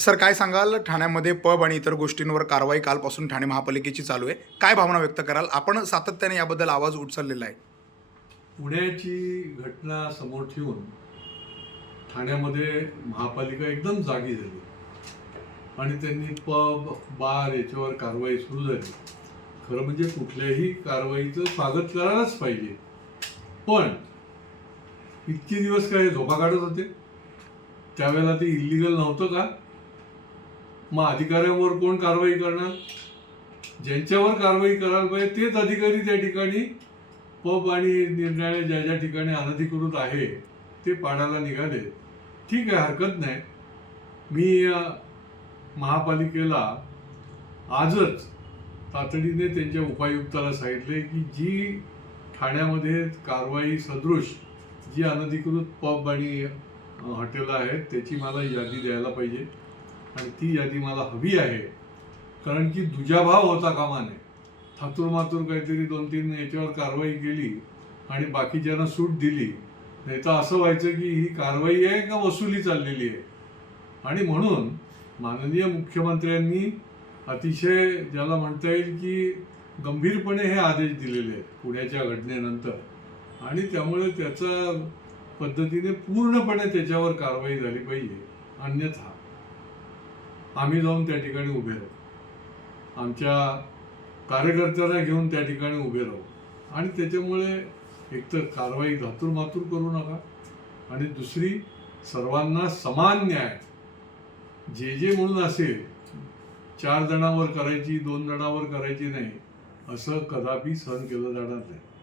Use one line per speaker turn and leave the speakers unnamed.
sir काय सांगाल ठाण्यामध्ये पब आणि इतर गोष्टींवर कारवाई कालपासून ठाणे महापालिकेची चालू आहे काय भावना व्यक्त कराल आपण सातत्याने याबद्दल आवाज उचललेला आहे
पुण्याची घटना समोर ठेवून ठाण्यामध्ये महापालिका एकदम जागी झाली आणि त्यांनी पब बार याच्यावर कारवाई सुरू झाली खरं म्हणजे कुठल्याही कारवाईचं स्वागत करायलाच पाहिजे पण इतके दिवस काय झोपा काढत होते त्यावेळेला ते इलिगल नव्हतं का मग अधिकाऱ्यांवर कोण कारवाई करणार ज्यांच्यावर कारवाई करायला पाहिजे तेच अधिकारी त्या ठिकाणी पब आणि निर्णय ज्या ज्या ठिकाणी अनधिकृत आहे ते पाडायला निघाले ठीक आहे हरकत नाही मी महापालिकेला आजच तातडीने त्यांच्या उपायुक्ताला सांगितले की जी ठाण्यामध्ये कारवाई सदृश जी अनधिकृत पब आणि हॉटेल आहेत त्याची मला यादी द्यायला पाहिजे आणि ती यादी मला हवी आहे कारण की दुजाभाव होता कामा नये थातूरमातूर काहीतरी दोन तीन याच्यावर कारवाई केली आणि ज्यांना सूट दिली नाही तर असं व्हायचं की ही कारवाई आहे का वसुली चाललेली आहे आणि म्हणून माननीय मुख्यमंत्र्यांनी अतिशय ज्याला म्हणता येईल की गंभीरपणे हे आदेश दिलेले आहेत पुण्याच्या घटनेनंतर आणि त्यामुळे त्याचा पद्धतीने पूर्णपणे त्याच्यावर कारवाई झाली पाहिजे अन्यथा आम्ही जाऊन त्या ठिकाणी उभे राहू आमच्या कार्यकर्त्याला घेऊन त्या ठिकाणी उभे राहू आणि त्याच्यामुळे एक तर कारवाई धातूर मातूर करू नका आणि दुसरी सर्वांना समान न्याय जे जे म्हणून असेल चार जणांवर करायची दोन जणांवर करायची नाही असं कदापि सहन केलं जाणार नाही